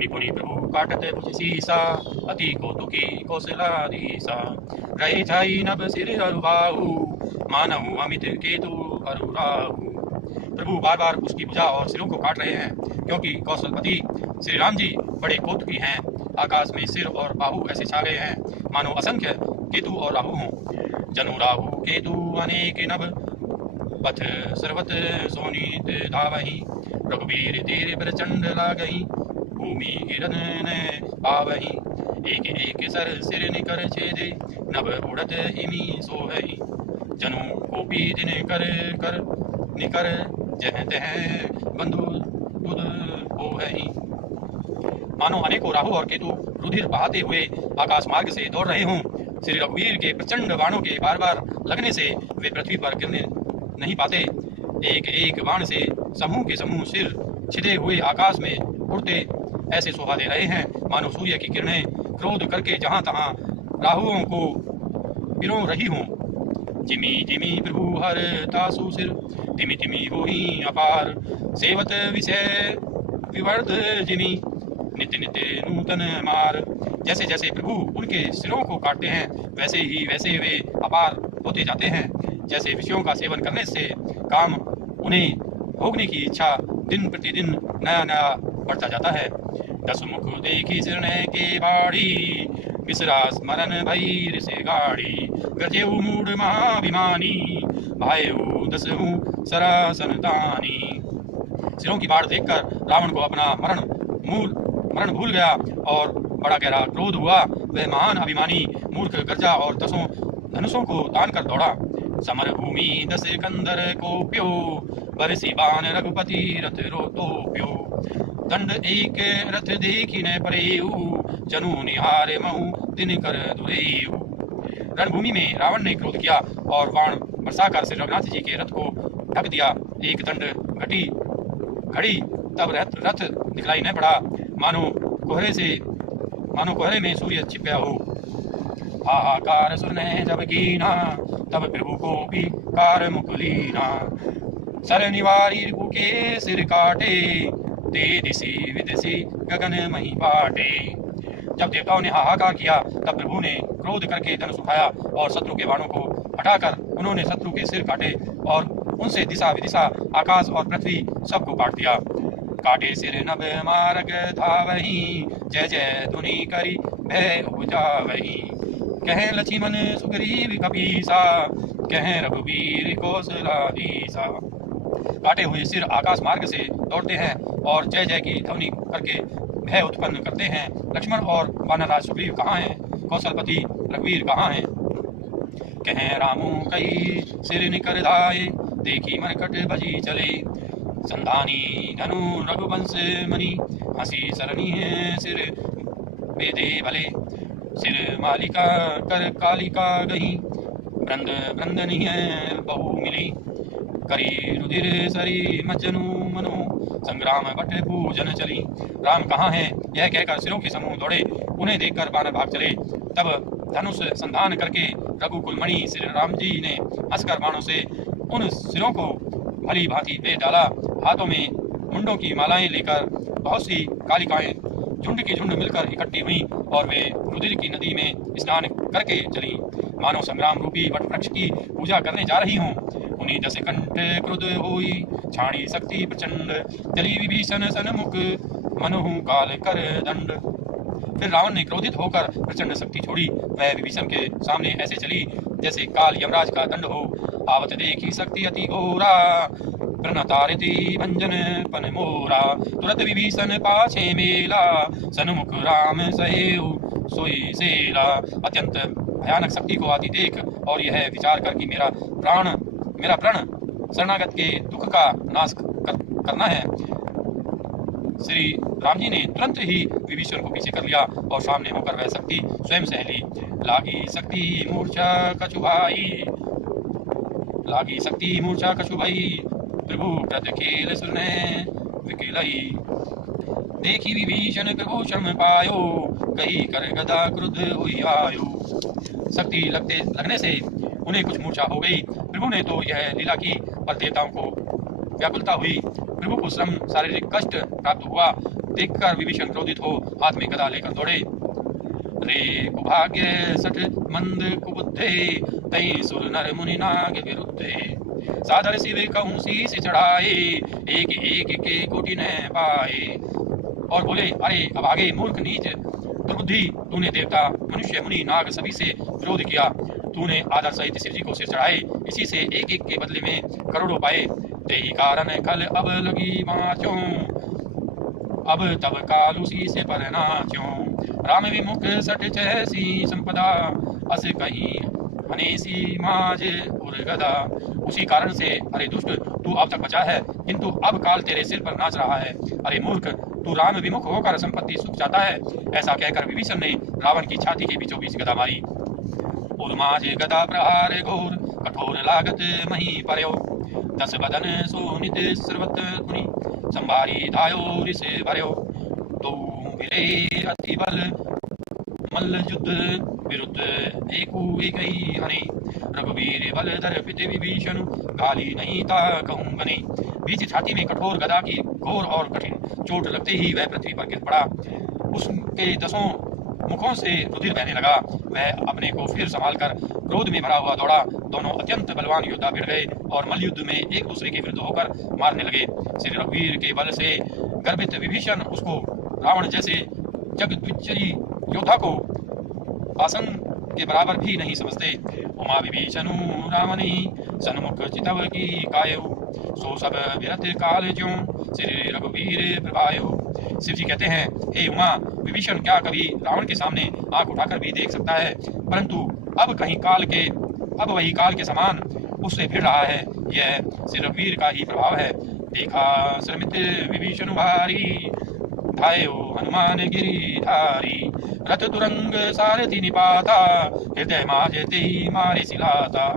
पुनि पुनि प्रभु काटत भुज सीसा, अति कौतुकी कौशलाधीसा। रहे जाई नभ सिर अरुबाहु, मानहु अमित केतु अरुराहु। प्रभु बार बार उसकी भुजा और सिरों को काट रहे हैं, क्योंकि कौशलपति श्री राम जी बड़े कौतुकी हैं। आकाश में सिर और बाहु ऐसे छा गए हैं मानो असंख्य केतु और राहु हों। जनु राहु केतु अनेक नभ, पथ सर्वत सोनीत धावहि। रघुवीर तीर प्रचंड लागहि, भूमि गिरन न पावहि। एक एक सर सिर निकर छेदे, नभ उड़त इमी सोहहि। जनु कोपी दिन कर कर निकर, जह तह बंधु तुद होहहि। मानो अनेकों राहु और केतु रुधिर बहाते हुए आकाश मार्ग से दौड़ रहे हों। श्री रघुवीर के प्रचंड बाणों के बार बार लगने से वे पृथ्वी पर गिरने नहीं पाते। एक एक बाण से समूह के समूह सिर छिदे हुए आकाश में उड़ते ऐसे शोभा दे रहे हैं मानो सूर्य की किरणें क्रोध करके जहां तहां राहुओं को पिरो रही हों। जिमी जिमी प्रभु हर तासु सिर, तिमि तिमि होहि अपार। सेवत विषय विवर्ध जिमी, नित्य नित्य नूतन मार। जैसे जैसे प्रभु उनके सिरों को काटते हैं वैसे वे अपार होते जाते हैं। जैसे विषयों का सेवन करने से काम उन्हें भोगने की इच्छा दिन प्रतिदिन नया नया बढ़ता जाता है। दस मुख देखी सिरने के बाड़ी, बिसरा स्मरण भई ऋषि गाड़ी। गजेऊ मूड महाभिमानी, भायऊ दसहु सरासन तानी। सिरों की बाढ़ देखकर रावण को अपना मरण भूल गया और बड़ा गहरा क्रोध हुआ। वह महान अभिमानी मूर्ख गर्जा और 10 धनुषों को तान कर दौड़ा। समर भूमि 10 कंदर को प्यो, बरसी बाण रघुपति रथ रोतो प्यो। दंड एक रथ देखी न परेऊ, जनु निहारे महु दिन कर दुरेऊ। रणभूमि में रावण ने क्रोध किया और बाण बरसाकर श्री रघुनाथ जी के रथ को ढक दिया। एक दंड घड़ी तब रथ दिखलाई न पड़ा, मानो कोहरे में सूर्य छिप गया हो। हाहाकार सुने जब कीना, तब प्रभु को भी कार मुकुलीना। सर निवारी रिपु के सिर काटे, ते दिशी विदिशी गगन मही बाटे। जब देवताओं ने हाहाकार किया तब प्रभु ने क्रोध करके धनुष उठाया और शत्रु के बाणों को हटाकर उन्होंने शत्रु के सिर काटे और उनसे दिशा विदिशा आकाश और पृथ्वी सबको काट दिया। काटे सिर नभ मार्ग धावहि, जय जय धुनि करी भय उपजावहि। कहे लक्ष्मण सुग्रीव कपीसा, कहे रघुवीर कौशलाधीसा। काटे हुए सिर आकाश मार्ग से दौड़ते हैं और जय जय की ध्वनि करके भय उत्पन्न करते हैं। लक्ष्मण और वानरराज सुग्रीव कहाँ हैं? कौशलपति रघुवीर कहाँ हैं? कहे रामू कई सिर निकर धाये, देखी मरकट भजी चले। संधानी धनु रघुवंश मणि, हंसी सरनी है सिर बेदे भले। सिर मालिका कर कालिका गही, ब्रंदनी है बहु मिली। करी रुधिर सरी मज्जनु मनो, संग्राम बट पूजन चली। राम कहाँ है? यह कहकर सिरों के समूह दौड़े, उन्हें देखकर वानर भाग चले। तब धनुष संधान करके रघुकुल मणि श्री राम जी ने हंसकर बाणों से उन सिरों को भली भांति बेध डाला। हाथों में मुंडों की मालाएं लेकर बहुत सी कालिकाएं झुंड की झुंड मिलकर इकट्ठी हुई और वे रुधिर की नदी में स्नान करके चली, मानो संग्राम रूपी वट वृक्ष की पूजा करने जा रही हों। उन्हीं 10 कंठ क्रुद्ध हुई, छाणी शक्ति प्रचंड। चली विभीषण सन्मुख, मनहु काल कर दंड। फिर रावण ने क्रोधित होकर प्रचंड शक्ति छोड़ी। वह विभीषण के सामने ऐसे चली जैसे काल यमराज का दंड हो। आवत देखी शक्ति अति घोरा, प्रणतारिति भंजन पन मोरा। तुरत विभीषण पाछे मेला, सन्मुख राम सहेउ सोई सेला। अत्यंत भयानक शक्ति को आती देख और यह विचार कर कि मेरा प्रण शरणागत के दुख का नाश करना है, श्री राम जी ने तुरंत ही विभीषण को पीछे कर लिया और सामने होकर वह शक्ति स्वयं सह ली। लागी शक्ति मूर्छा कछुभाई, प्रभु व्रत खेल सुने विकेलई। देखी विभीषण प्रभु शर्म पायो, कही कर गदा क्रुद्ध हुई आयो। शक्ति लगने से उन्हें कुछ मूर्छा हो गई। प्रभु ने तो यह लीला की पर देवताओं को व्याकुलता हुई। प्रभु प्रभु को श्रम शारीरिक कष्ट प्राप्त हुआ देखकर विभीषण क्रोधित हो हाथ में गदा लेकर दौड़े। रे कुभाग्य सठ मंद कुबुद्धे तई सुर नर मुनि नाग विरुद्धे सादर शिव कहूँ शीस चढ़ाए एक एक के कोटि न पाए। और बोले, अरे अभागे मूर्ख नीच दुर्बुद्धि, तूने देवता मनुष्य मुनि नाग सभी से विरोध किया। तूने आदर सहित शिव जी को सिर चढ़ाए, इसी से एक एक के बदले में करोड़ों पाए। तेही कारण खल अब लगी बाँचो, अब तब काल उसी से पर नाचो। राम विमुख सट चहसी संपदा अस कहीं हनेसी माज उर गदा। उसी कारण से अरे दुष्ट, तू अब तक बचा है, किंतु अब काल तेरे सिर पर नाच रहा है। अरे मूर्ख, तू राम विमुख होकर संपत्ति सुख चाहता है। ऐसा कहकर विभीषण ने रावण की छाती के बीचों बीच गदा मारी। उर्माज गदा प्रहार घोर कठोर लागत मही पर्यो। दस बदन सोनित सर्वत धुनि संभारी धायो रिस भर्यो। तो मिले अति बल मल्ल युद्ध विरुद्ध एकू एक ही हने। रघुवीर बल धर पिते विभीषण गाली नहीं था कहूँ गने। बीच छाती में कठोर गदा की घोर और कठिन चोट लगते ही वह पृथ्वी पर गिर पड़ा। उसके दसों मुखों से रुधिर बहने लगा। वह अपने को फिर संभाल कर क्रोध में भरा हुआ दौड़ा। दोनों अत्यंत बलवान योद्धा भिड़ गए और मल्लयुद्ध में एक दूसरे के विरुद्ध होकर मारने लगे। श्री रघुवीर के बल से गर्वित विभीषण उसको रावण जैसे जगद्विजयी योद्धा को आसन के बराबर भी नहीं समझते। उमा विभीषणु रावणी सन्मुख चितव की कायु। सो सब विरत काल ज्यों श्री रघुवीर प्रभायो। शिव जी कहते हैं, हे उमा, विभीषण क्या कभी रावण के सामने आंख उठाकर भी देख सकता है? परंतु अब वही काल के समान उससे भिड़ रहा है। यह श्री रघुवीर का ही प्रभाव है। देखा श्रमित विभीषण भारी धायो हनुमान गिरिधारी। रथ तुरंग सारथी निपाता हृदय माजते मारे सिलाता।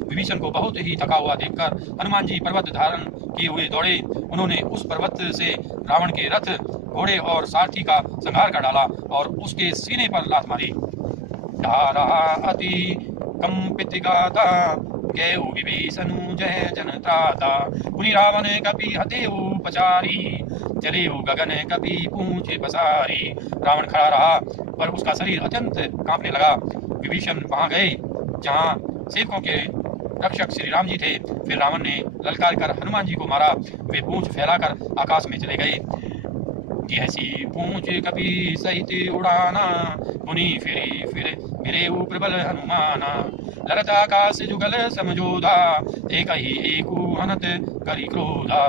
विभीषण को बहुत ही थका हुआ देखकर हनुमान जी पर्वत धारण किए हुए दौड़े। उन्होंने उस पर्वत से रावण के रथ घोड़े और सारथी का संहार कर डाला और उसके सीने पर लात मारी। धारा अति कंपित गाता गए विभीषणु जय जन त्राता। पुनि रावण कपि हतेउ पचारी चले गगन कपि पूंछ पसारी। रावण खड़ा रहा पर उसका शरीर अत्यंत कांपने लगा। विभीषण वहां गए जहां सेवकों के रक्षक श्री राम जी थे। फिर रावण ने ललकार कर हनुमान जी को मारा। वे पूंछ फैलाकर आकाश में चले गए। ऐसी पूंछ कभी सहित उड़ाना मुनि फिरे प्रबल हनुमाना। लरत आकाश जुगल समझोधा एक ही एक हनत करी क्रोधा।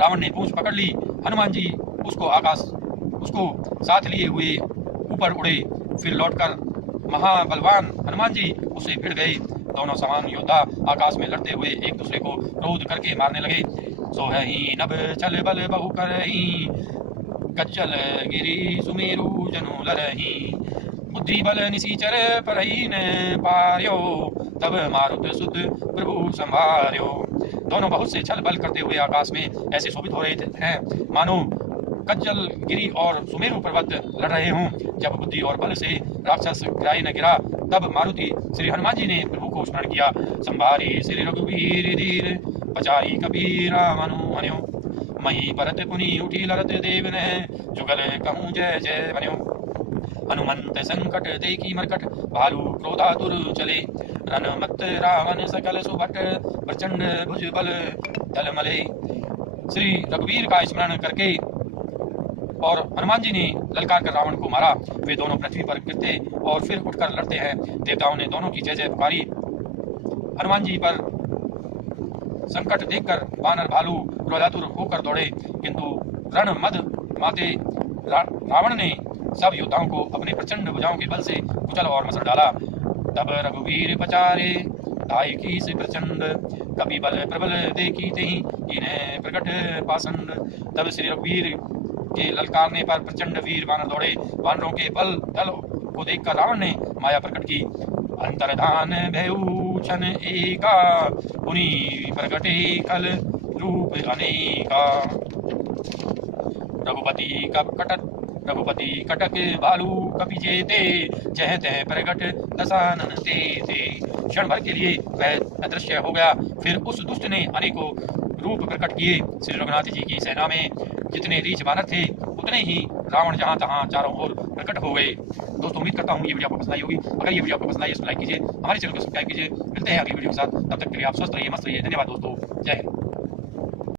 रावण ने पूंछ पकड़ ली। हनुमान जी उसको साथ लिए हुए ऊपर उड़े। फिर लौटकर महाबलवान हनुमान जी उससे भिड़ गए। दोनों समान योद्धा आकाश में लड़ते हुए एक दूसरे को क्रोध करके मारने लगे। सोहही नभ चल बल बहु करही कच्चल गिरी सुमेरु जनु लरही। बुद्धि बल निसीचर परही न पार्यो तब मारुत सुत प्रभु संभार्यो। दोनों बहुत से छल बल करते हुए आकाश में ऐसे शोभित हो रहे हैं मानो कज्जल गिरी और सुमेरु पर्वत लड़ रहे हों। जब बुद्धि और बल से राक्षस गिराए न गिरा तब मारुति श्री हनुमान जी ने प्रभु को स्मरण किया। संभारी श्री रघुवीर धीर पचारी कबीर मनु हन्यो। मही भरत पुनि उठी लरत देव ने जुगल कहूँ जय जय बन्यो। हनुमंत संकट देखी मरकट भालू क्रोधातुर चले। रन मत रावण सकल सुभट प्रचंड भुज बल दल मले। श्री रघुवीर का स्मरण करके और हनुमान जी ने ललकार कर रावण को मारा। वे दोनों पृथ्वी पर गिरते और फिर उठकर लड़ते हैं। देवताओं ने दोनों की जय जय पुकारी। हनुमान जी पर संकट देखकर वानर भालू क्रोधातुर होकर दौड़े, किंतु रण मद माते रावण ने सब योद्धाओं को अपने प्रचंड भुजाओं के बल से कुचल और मसल डाला। तब रघुवीर पचारे धाय की से प्रचंड कपि बल प्रबल देखी तेहि इन्हें प्रकट पासंद। तब श्री रघुवीर के ललकारने पर प्रचंड वीर वानर दौड़े। वानरों के बल दल को देखकर रावण ने माया प्रकट की। अंतर्धान भयूषण एका पुनि प्रकटे कल रूप अनेका। रघुपति कटक भालू कपि जेते जह तह प्रगट दशानन ते। क्षण भर के लिए वह अदृश्य हो गया। फिर उस दुष्ट ने अनेकों रूप प्रकट किए। श्री रघुनाथ जी की सेना में जितने रीछ बानर थे उतने ही रावण जहां तहां चारों ओर प्रकट हो गए। दोस्तों उम्मीद करता हूँ ये वीडियो आपको पसंद आई होगी। अगर ये वीडियो आपको पसंद आई तो लाइक कीजिए, हमारे चैनल को सब्सक्राइब कीजिए। मिलते हैं अगली वीडियो के साथ, तब तक के लिए आप स्वस्थ रहिए, मस्त रहिए। धन्यवाद दोस्तों, जय हिंद।